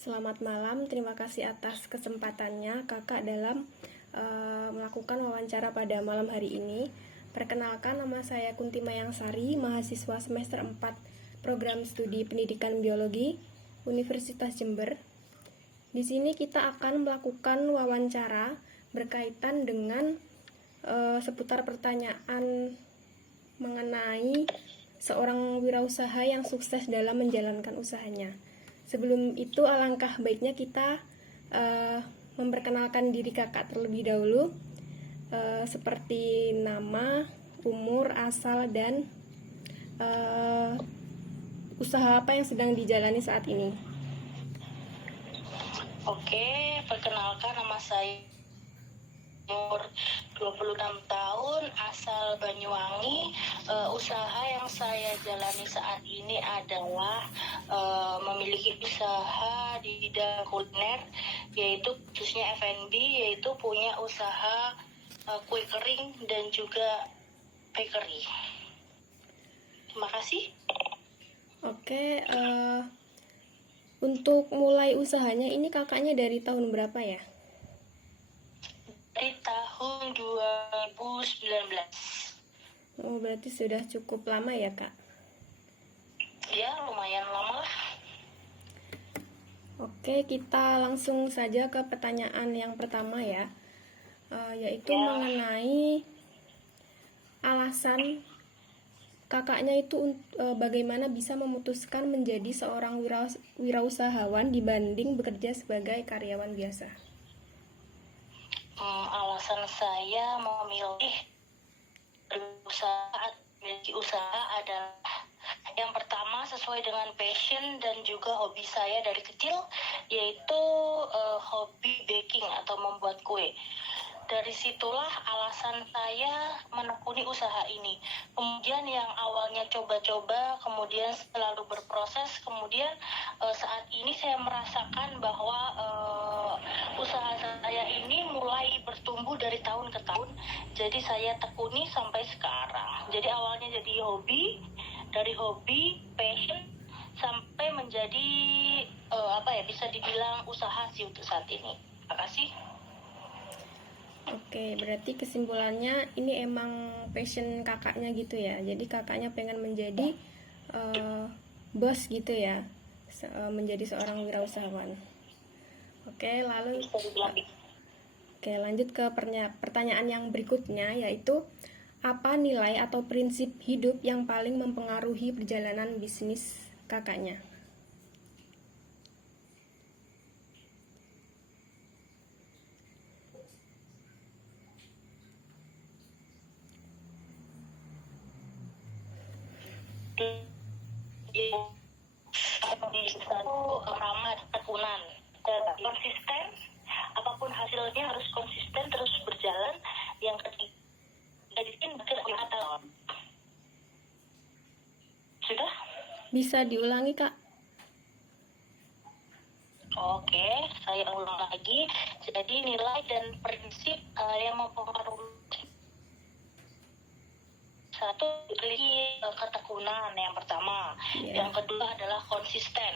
Selamat malam, terima kasih atas kesempatannya Kakak dalam melakukan wawancara pada malam hari ini. Perkenalkan, nama saya Kunti Mayangsari, mahasiswa semester 4 Program Studi Pendidikan Biologi Universitas Jember. Di sini kita akan melakukan wawancara berkaitan dengan seputar pertanyaan mengenai seorang wirausaha yang sukses dalam menjalankan usahanya. Sebelum itu, alangkah baiknya kita memperkenalkan diri kakak terlebih dahulu, seperti nama, umur, asal, dan usaha apa yang sedang dijalani saat ini. Oke, perkenalkan nama saya umur 26 tahun, asal Banyuwangi. Usaha yang saya jalani saat ini adalah memiliki usaha di bidang kuliner, yaitu khususnya F&B, yaitu punya usaha kue kering dan juga bakery. Terima kasih. Oke, untuk mulai usahanya ini kakaknya dari tahun berapa ya? Dari tahun 2019. Oh, berarti sudah cukup lama ya, Kak? Ya, lumayan lama lah. Oke, kita langsung saja ke pertanyaan yang pertama ya, yaitu mengenai alasan kakaknya itu bagaimana bisa memutuskan menjadi seorang wirausahawan dibanding bekerja sebagai karyawan biasa. Alasan saya memilih memiliki usaha adalah yang pertama sesuai dengan passion dan juga hobi saya dari kecil, yaitu hobi baking atau membuat kue. Dari situlah alasan saya menekuni usaha ini. Kemudian yang awalnya coba-coba, kemudian selalu berproses, kemudian saat ini saya merasakan bahwa usaha saya ini mulai bertumbuh dari tahun ke tahun. Jadi saya tekuni sampai sekarang. Jadi awalnya jadi hobi, dari hobi, passion, sampai menjadi bisa dibilang usaha sih untuk saat ini. Terima kasih. Oke, berarti kesimpulannya ini emang passion kakaknya gitu ya. Jadi kakaknya pengen menjadi bos gitu ya, menjadi seorang wirausahawan. Oke, lanjut ke pertanyaan yang berikutnya, yaitu apa nilai atau prinsip hidup yang paling mempengaruhi perjalanan bisnis kakaknya? Ramah tekunan dan konsisten, apapun hasilnya harus konsisten terus berjalan. Yang ketiga, sudah bisa diulangi, Kak? Oke, saya ulang lagi. Jadi nilai dan prinsip yang mempengaruhi: satu, memiliki ketekunan yang pertama. Yang kedua adalah konsisten.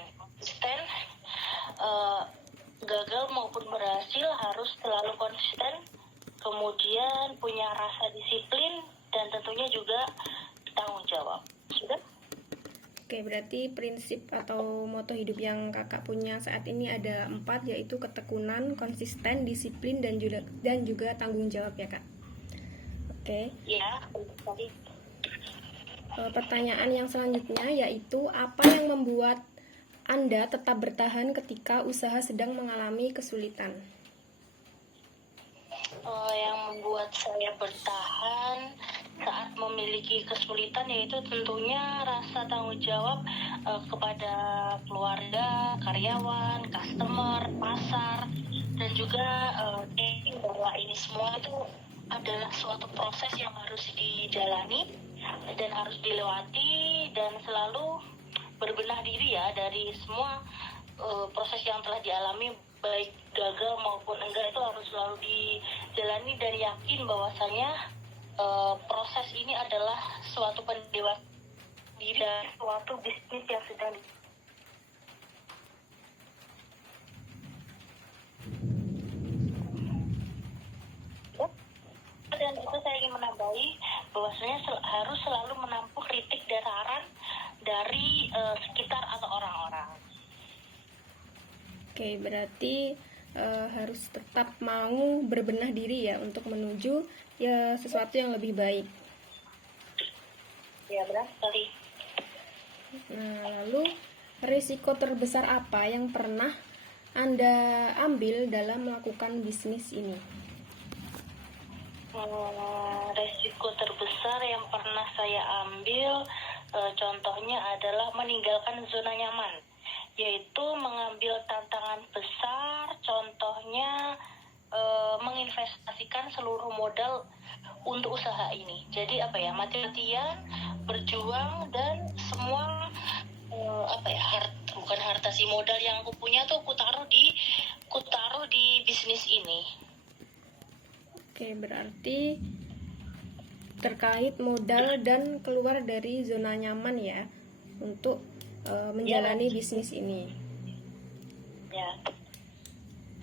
Gagal maupun berhasil harus selalu konsisten. Kemudian punya rasa disiplin dan tentunya juga tanggung jawab. Sudah? Oke, berarti prinsip atau moto hidup yang kakak punya saat ini ada 4, yaitu ketekunan, konsisten, disiplin, dan juga tanggung jawab ya, Kak. Oke. Ya, tadi. Pertanyaan yang selanjutnya yaitu apa yang membuat Anda tetap bertahan ketika usaha sedang mengalami kesulitan? Yang membuat saya bertahan saat memiliki kesulitan yaitu tentunya rasa tanggung jawab kepada keluarga, karyawan, customer, pasar, dan juga bahwa ini semua itu adalah suatu proses yang harus dijalani dan harus dilewati, dan selalu berbenah diri ya dari semua proses yang telah dialami, baik gagal maupun enggak, itu harus selalu dijalani dan yakin bahwasanya proses ini adalah suatu pendewasaan diri dan suatu bisnis yang sedang saya ingin menambahi bahwasanya harus selalu menampung kritik dan saran dari sekitar atau orang-orang. Oke, berarti harus tetap mau berbenah diri ya untuk menuju ya sesuatu yang lebih baik. Ya, benar sekali. Nah, lalu risiko terbesar apa yang pernah Anda ambil dalam melakukan bisnis ini? Resiko terbesar yang pernah saya ambil contohnya adalah meninggalkan zona nyaman, yaitu mengambil tantangan besar, contohnya menginvestasikan seluruh modal untuk usaha ini. Jadi mati-matian berjuang dan semua bukan harta sih, modal yang aku punya tuh aku taruh di bisnis ini. Oke, berarti terkait modal dan keluar dari zona nyaman ya untuk menjalani bisnis ini. Ya.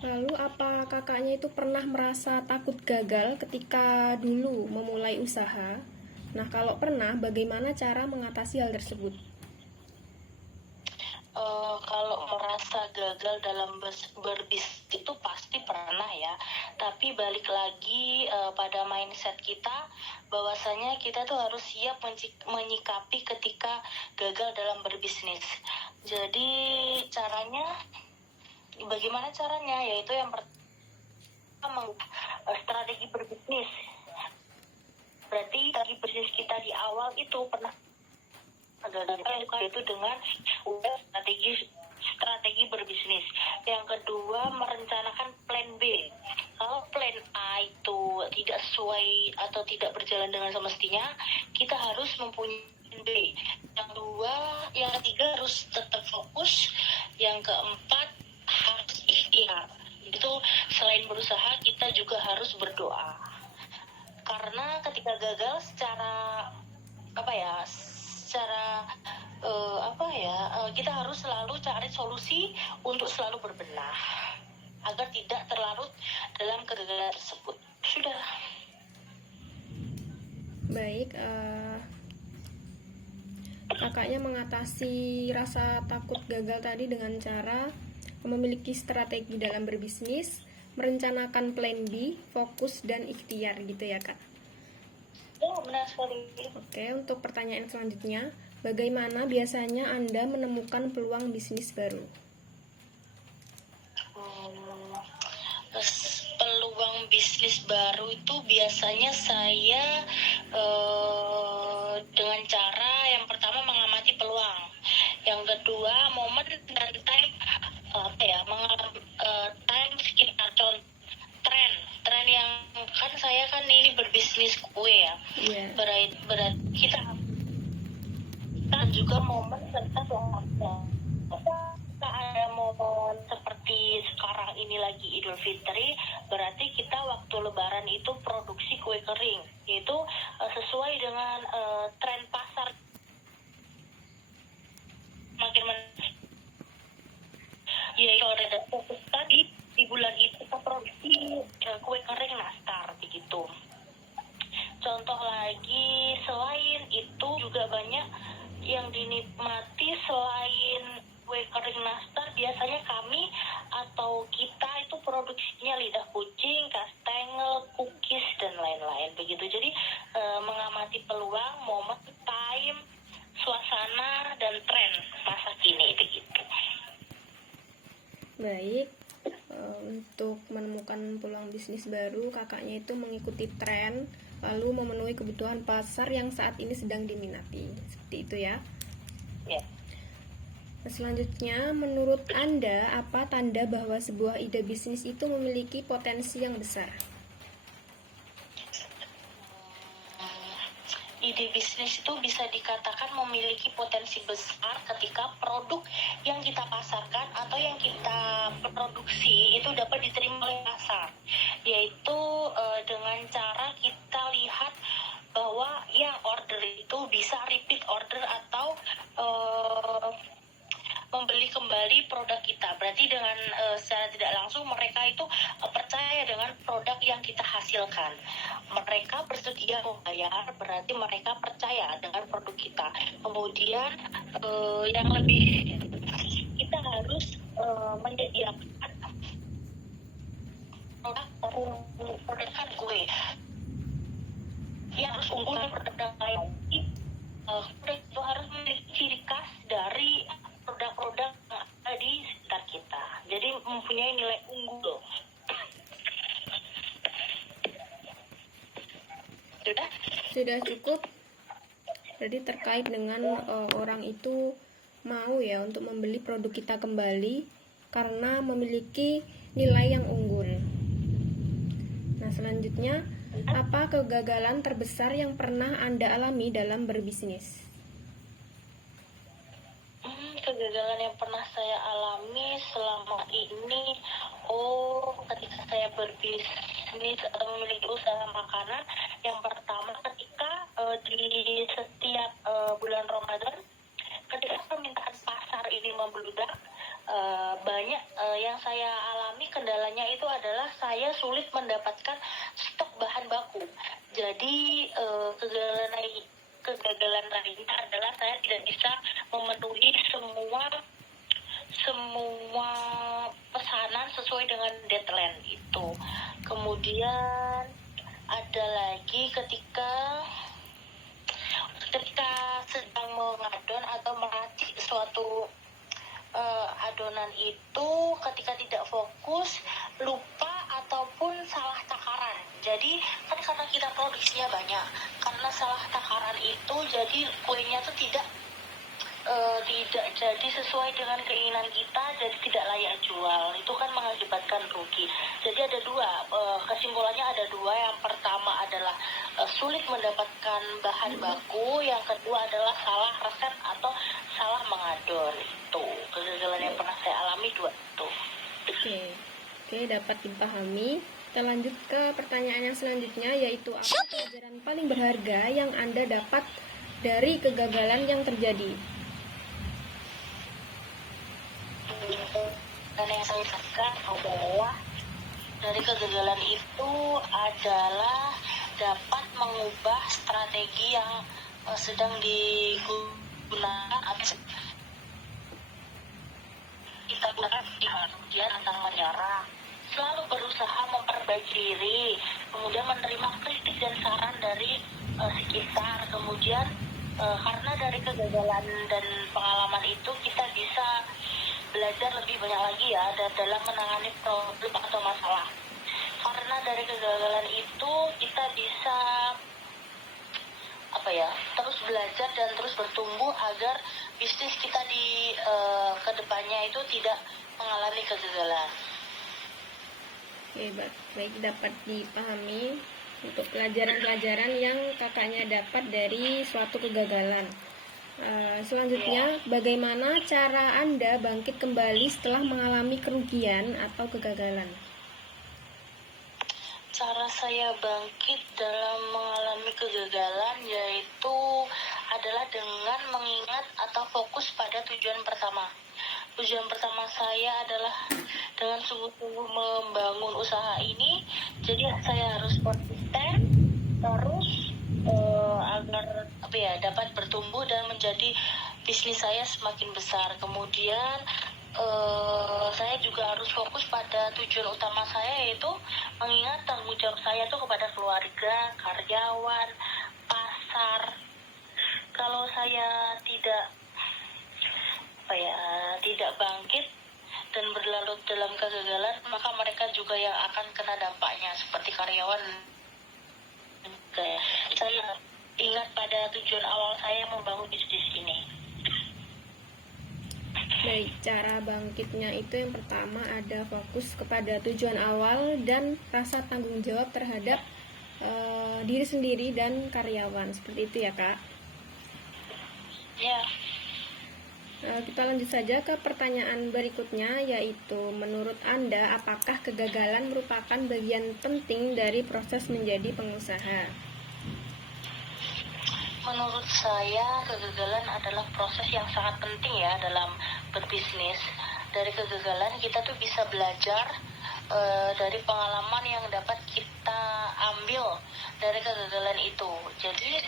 Lalu apa kakaknya itu pernah merasa takut gagal ketika dulu memulai usaha? Nah, kalau pernah, bagaimana cara mengatasi hal tersebut? Kalau merasa gagal dalam berbisnis itu pasti pernah ya, tapi balik lagi pada mindset kita bahwasanya kita tuh harus siap menyikapi ketika gagal dalam berbisnis. Jadi bagaimana caranya? Yaitu yang pertama, strategi berbisnis. Berarti strategi bisnis kita di awal itu pernah itu dengan strategi berbisnis. Yang kedua, merencanakan plan B. Kalau plan A itu tidak sesuai atau tidak berjalan dengan semestinya, kita harus mempunyai plan B. Yang ketiga harus tetap fokus. Yang keempat harus ikhtiar. Itu selain berusaha, kita juga harus berdoa. Karena ketika gagal kita harus selalu cari solusi untuk selalu berbenah agar tidak terlarut dalam kegagalan tersebut. Sudah. Baik, kakaknya mengatasi rasa takut gagal tadi dengan cara memiliki strategi dalam berbisnis, merencanakan plan B, fokus, dan ikhtiar gitu ya kak? Ya, benar sekali. Oke, untuk pertanyaan selanjutnya, bagaimana biasanya Anda menemukan peluang bisnis baru? Peluang bisnis baru itu biasanya saya dengan cara yang pertama mengamati peluang, yang kedua momen dan time time sekitar tren yang kan saya kan ini berbisnis kue ya. Yeah. Berat kita juga momen tentang kita ada momen seperti sekarang ini lagi Idul Fitri, berarti kita waktu Lebaran itu produksi kue kering, yaitu sesuai dengan tren pasar makin yaitu ada fokus tadi di bulan itu kita produksi kue kering nastar begitu. Contoh lagi, selain itu juga banyak yang dinikmati selain kue kering nastar, biasanya kami atau kita itu produksinya lidah kucing, kastengel, cookies, dan lain-lain begitu. Jadi mengamati peluang, momen, time, suasana, dan tren masa kini begitu. Baik, untuk menemukan peluang bisnis baru, kakaknya itu mengikuti tren, lalu memenuhi kebutuhan pasar yang saat ini sedang diminati. Seperti itu ya? Ya. Nah, selanjutnya, menurut Anda, apa tanda bahwa sebuah ide bisnis itu memiliki potensi yang besar? Ide bisnis itu bisa dikatakan memiliki potensi besar ketika produk yang kita pasarkan atau yang kita produksi itu dapat diterima oleh pasar, yaitu dengan cara kita lihat bahwa yang order itu bisa repeat order atau membeli kembali produk kita. Berarti dengan secara tidak langsung mereka itu percaya dengan produk yang kita hasilkan. Mereka bersedia membayar, berarti mereka percaya dengan produk kita. Kemudian yang lebih, kita harus menyediakan produk kue yang harus unggul dan produk lain. Produk itu harus memiliki ciri khas dari produk-produk yang ada di sekitar kita. Jadi mempunyai nilai unggul. Sudah cukup. Jadi terkait dengan orang itu mau ya untuk membeli produk kita kembali karena memiliki nilai yang unggul. Nah, selanjutnya, apa kegagalan terbesar yang pernah Anda alami dalam berbisnis? Kegagalan yang pernah saya alami selama ini, ketika saya berbisnis atau memiliki usaha makanan, yang pertama ketika di setiap bulan Ramadan, ketika permintaan pasar ini membludak, banyak yang saya alami kendalanya itu adalah saya sulit mendapatkan stok bahan baku. Jadi kegagalan lainnya adalah saya tidak bisa memenuhi semua pesanan sesuai dengan deadline itu. Kemudian ada lagi ketika sedang mengadon atau meracik suatu adonan itu, ketika tidak fokus, lupa ataupun salah takaran. Jadi kan karena kita produksinya banyak, karena salah takaran itu jadi kuenya tuh tidak jadi sesuai dengan keinginan kita, jadi tidak layak jual. Itu kan mengakibatkan rugi. Jadi ada dua, kesimpulannya ada dua. Yang pertama adalah sulit mendapatkan bahan baku, yang kedua adalah salah resep atau salah mengadon. Itu kegagalan yang pernah saya alami, dua itu. Oke, dapat dipahami. Kita lanjut ke pertanyaan yang selanjutnya, yaitu apa pelajaran paling berharga yang Anda dapat dari kegagalan yang terjadi? Dan yang saya rasakan adalah dari kegagalan itu adalah dapat mengubah strategi yang sedang digunakan atau kita gunakan, kemudian antara menyerah, selalu berusaha memperbaiki diri, kemudian menerima kritik dan saran dari sekitar. Kemudian karena dari kegagalan dan pengalaman itu kita bisa belajar lebih banyak lagi ya dalam menangani problem atau masalah. Karena dari kegagalan itu kita bisa terus belajar dan terus bertumbuh agar bisnis kita di kedepannya itu tidak mengalami kegagalan. Oke, baik, dapat dipahami untuk pelajaran-pelajaran yang kakaknya dapat dari suatu kegagalan. Selanjutnya, bagaimana cara Anda bangkit kembali setelah mengalami kerugian atau kegagalan? Cara saya bangkit dalam mengalami kegagalan yaitu adalah dengan mengingat atau fokus pada tujuan pertama. Tujuan pertama saya adalah dengan sungguh-sungguh membangun usaha ini. Jadi saya harus konsisten terus agar dapat bertumbuh dan menjadi bisnis saya semakin besar. Kemudian saya juga harus fokus pada tujuan utama saya, yaitu mengingat tanggung jawab saya itu kepada keluarga, karyawan, pasar. Kalau saya tidak bangkit dan berlarut dalam kegagalan, maka mereka juga yang akan kena dampaknya, seperti karyawan. Saya ingat pada tujuan awal saya membangun bisnis ini. Baik, cara bangkitnya itu yang pertama ada fokus kepada tujuan awal dan rasa tanggung jawab terhadap diri sendiri dan karyawan. Seperti itu ya, Kak? Ya. Kita lanjut saja ke pertanyaan berikutnya, yaitu menurut Anda apakah kegagalan merupakan bagian penting dari proses menjadi pengusaha? Menurut saya kegagalan adalah proses yang sangat penting ya dalam berbisnis. Dari kegagalan kita tuh bisa belajar dari pengalaman yang dapat kita kita ambil dari kegagalan itu. Jadi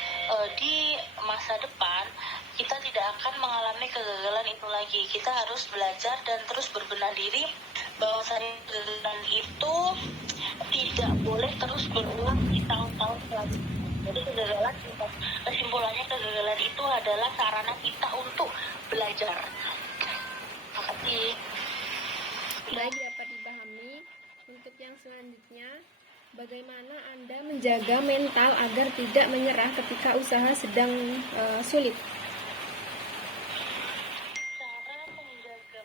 di masa depan kita tidak akan mengalami kegagalan itu lagi. Kita harus belajar dan terus berbenah diri bahwasanya kegagalan itu tidak boleh terus berulang di tahun-tahun selanjutnya. Jadi kesimpulannya kegagalan itu adalah sarana kita untuk belajar. Makasih. Baik, dapat dipahami. Untuk yang selanjutnya, bagaimana Anda menjaga mental agar tidak menyerah ketika usaha sedang sulit? Cara menjaga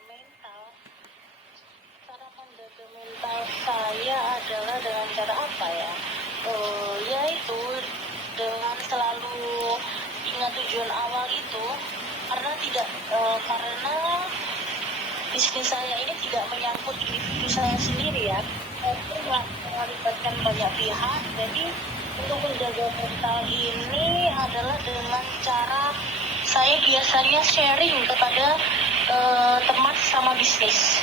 mental saya adalah dengan cara apa ya? Yaitu dengan selalu ingat tujuan awal itu, karena bisnis saya ini tidak menyangkut individu saya sendiri ya, tapi melibatkan banyak pihak. Jadi untuk menjaga mental ini adalah dengan cara saya biasanya sharing kepada teman sama bisnis.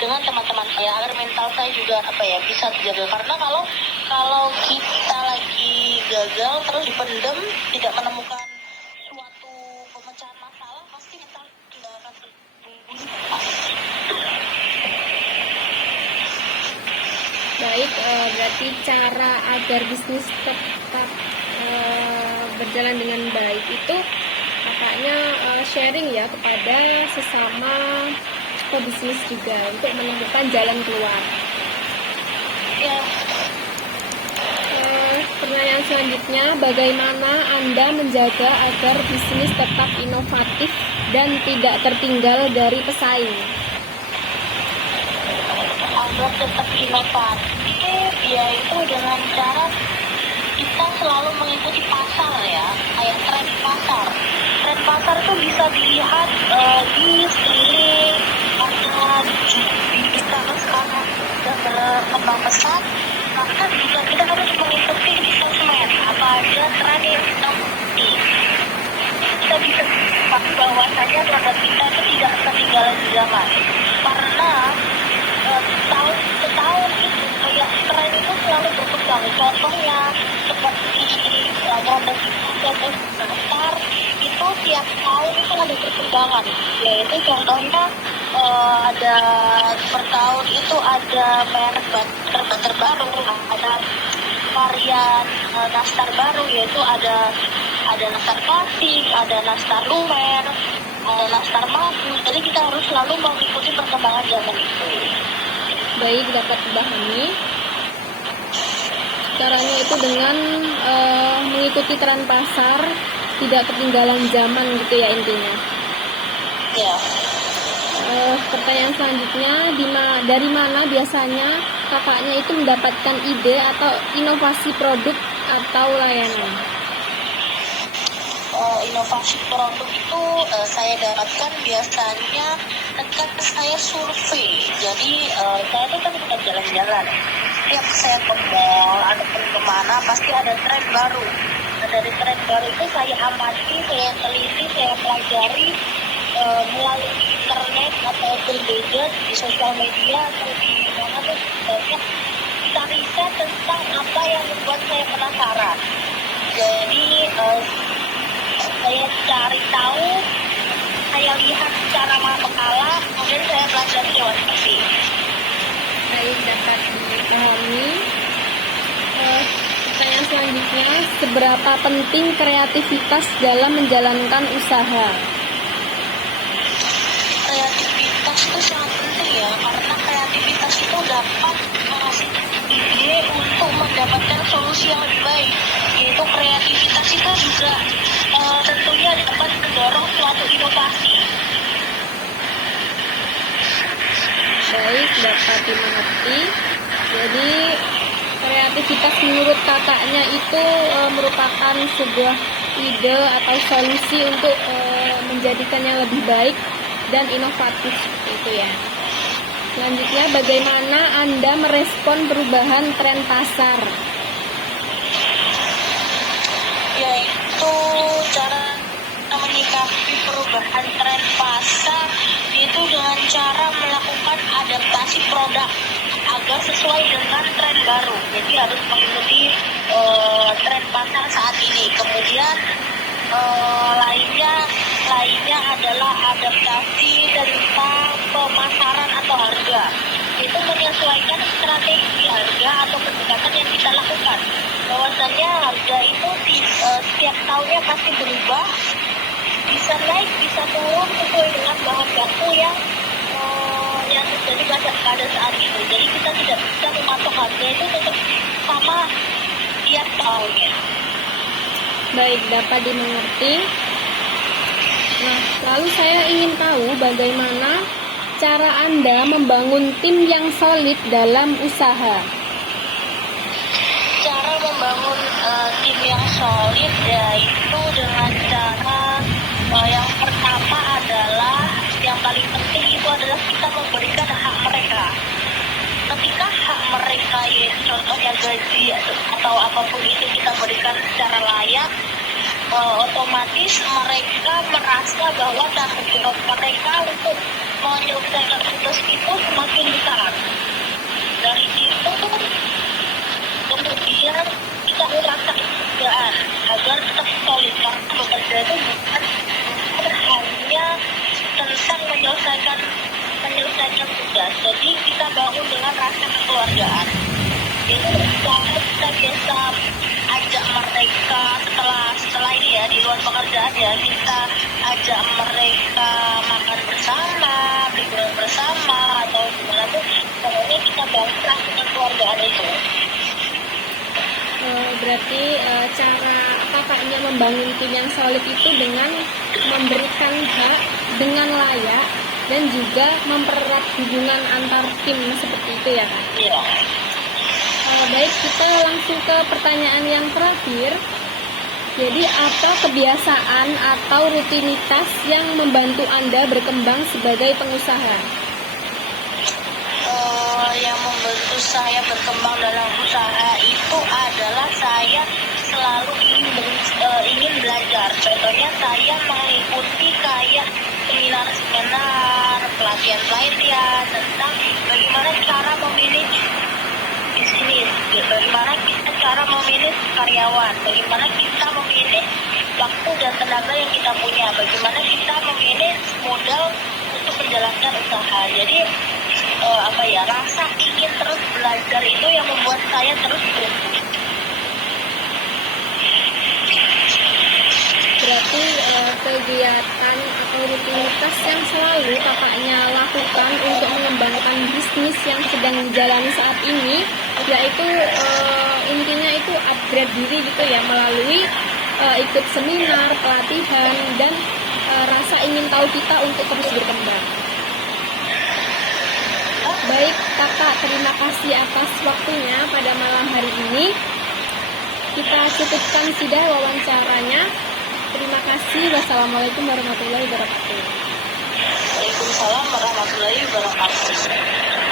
Dengan teman-teman saya agar mental saya juga bisa terjaga, karena kalau kita lagi gagal terus dipendem, tidak menemukan suatu pemecahan masalah, pasti mental tidak akan terhubung. Baik, berarti cara agar bisnis tetap berjalan dengan baik itu kakaknya sharing ya kepada sesama pebisnis juga untuk menemukan jalan keluar. Ya. Pertanyaan selanjutnya, bagaimana Anda menjaga agar bisnis tetap inovatif dan tidak tertinggal dari pesaing? Agar tetap inovatif, yaitu dengan cara kita selalu mengikuti pasar ya, kayak tren pasar. Tren pasar itu bisa dilihat di sekeliling, karena kita sekarang sudah berkembang pesat, maka juga kita harus mengikuti di sosmed apa aja tren yang sedang mengikuti. Kita bisa mengetahui bahwasanya produk kita itu tidak ketinggalan di zaman, karena setahun itu kayak tren itu selalu berkembang. Contohnya seperti produk pasar itu tiap tahun itu ada perkembangan, yaitu contohnya ada per tahun itu ada merek terbaru, ada varian nastar baru, yaitu ada nastar klasik, ada nastar lumer, ada nastar maju. Jadi kita harus selalu mengikuti perkembangan zaman itu. Baik, dapat dipahami. Caranya itu dengan mengikuti tren pasar, tidak ketinggalan zaman gitu ya intinya. Ya. Pertanyaan selanjutnya, dari mana biasanya kakaknya itu mendapatkan ide atau inovasi produk atau layanan? Inovasi produk itu saya dapatkan biasanya ketika saya survei. Jadi saya itu kan bukan jalan-jalan. Setiap saya ke mall ataupun kemana pasti ada tren baru. Nah, dari tren baru itu saya amati, saya teliti, saya pelajari melalui internet ataupun gadget di sosial media atau di mana tuh banyak kita riset tentang apa yang membuat saya penasaran. Jadi saya cari tahu, saya lihat secara makalah, kemudian saya pelajari lewat TV. Baik, dapat dipahami. Pertanyaan selanjutnya, seberapa penting kreativitas dalam menjalankan usaha? Kreativitas itu sangat penting ya, karena kreativitas itu dapat menghasilkan ide untuk mendapatkan solusi yang lebih baik. Yaitu kreativitas itu juga tentunya dapat mendorong suatu inovasi. Baik, dapat dimengerti. Jadi kreativitas menurut kakaknya itu merupakan sebuah ide atau solusi untuk menjadikan yang lebih baik dan inovatif itu ya. Selanjutnya, bagaimana Anda merespon perubahan tren pasar? Yaitu cara menyikapi menyikapi perubahan tren pasar itu dengan cara melakukan adaptasi produk agar sesuai dengan tren baru. Jadi harus mengikuti tren pasar saat ini. Kemudian lainnya adalah adaptasi tentang pemasaran atau harga. Itu menyesuaikan strategi harga atau pendekatan yang kita lakukan. Bahwasanya harga itu setiap tahunnya pasti berubah, bisa naik, bisa turun sesuai dengan bahan baku yang terjadi pada saat itu. Jadi kita tidak bisa mematok harga itu tetap sama tiap tahunnya. Baik, dapat dimengerti. Nah, lalu saya ingin tahu bagaimana cara Anda membangun tim yang solid dalam usaha. Cara membangun tim yang solid yaitu dengan cara yang pertama adalah yang paling penting itu adalah kita memberikan hak mereka. Ketika hak mereka yaitu contohnya gaji atau apapun itu kita berikan secara layak, otomatis mereka merasa bahwa tanggung jawab mereka untuk menyelesaikan tugas itu semakin besar. Dari itu kemudian kita merasa kerjaan agar tetap solid, karena bekerja itu bukan hanya tentang menyelesaikan tugas. Jadi kita bangun dengan rasa kekeluargaan. Jadi kita biasa ajak mereka setelah ini ya, di luar pekerjaan ya, kita ajak mereka makan bersama, liburan bersama, atau gimana tuh, pokoknya kita bangun rasa kekeluargaan itu. Berarti cara kakaknya membangun tim yang solid itu dengan memberikan hak dengan layak dan juga mempererat hubungan antar tim seperti itu ya Kak? Iya. Baik, kita langsung ke pertanyaan yang terakhir. Jadi apa kebiasaan atau rutinitas yang membantu Anda berkembang sebagai pengusaha? Yang membantu saya berkembang dalam usaha itu adalah saya selalu ingin belajar. Contohnya saya mengikuti kayak seminar-seminar, pelatihan tentang bagaimana cara memilih bisnis, bagaimana kita cara memilih karyawan, bagaimana kita memilih waktu dan tenaga yang kita punya, bagaimana kita memilih modal untuk menjalankan usaha. Jadi rasa ingin terus belajar itu yang membuat saya terus bertumbuh. Berarti kegiatan atau rutinitas yang selalu kakaknya lakukan untuk mengembangkan bisnis yang sedang dijalani saat ini, yaitu intinya itu upgrade diri gitu ya, melalui ikut seminar, pelatihan, dan rasa ingin tahu kita untuk terus berkembang. Baik kakak, terima kasih atas waktunya pada malam hari ini. Kita cukupkan sudah wawancaranya. Terima kasih. Wassalamualaikum warahmatullahi wabarakatuh. Waalaikumsalam warahmatullahi wabarakatuh.